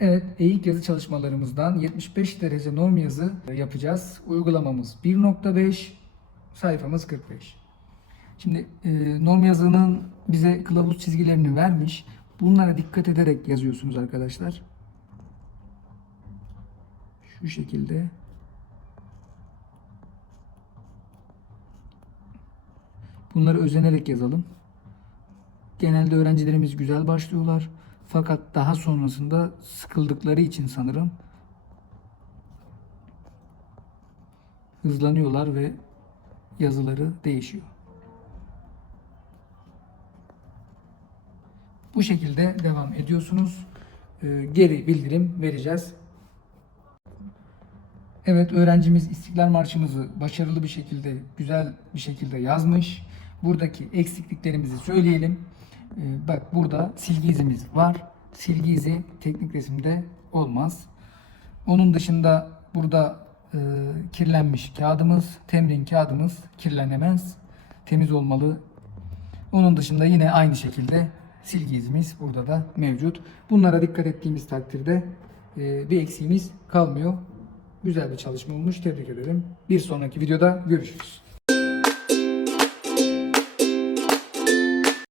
Evet, eğik yazı çalışmalarımızdan 75 derece norm yazı yapacağız. Uygulamamız 1.5, sayfamız 45. Şimdi e, norm yazının bize kılavuz çizgilerini vermiş. Bunlara dikkat ederek yazıyorsunuz arkadaşlar. Şu şekilde. Bunları özenerek yazalım. Genelde öğrencilerimiz güzel başlıyorlar. Fakat daha sonrasında sıkıldıkları için sanırım hızlanıyorlar ve yazıları değişiyor. Bu şekilde devam ediyorsunuz. Ee, Geri bildirim vereceğiz. Evet öğrencimiz İstiklal Marşımızı başarılı bir şekilde, güzel bir şekilde yazmış. Buradaki eksikliklerimizi söyleyelim. Ee, bak burada silgi izimiz var. Silgi izi teknik resimde olmaz. Onun dışında burada e, kirlenmiş kağıdımız, temrin kağıdımız kirlenemez. Temiz olmalı. Onun dışında yine aynı şekilde silgi izimiz burada da mevcut. Bunlara dikkat ettiğimiz takdirde e, bir eksiğimiz kalmıyor. Güzel bir çalışma olmuş. Tebrik ederim. Bir sonraki videoda görüşürüz.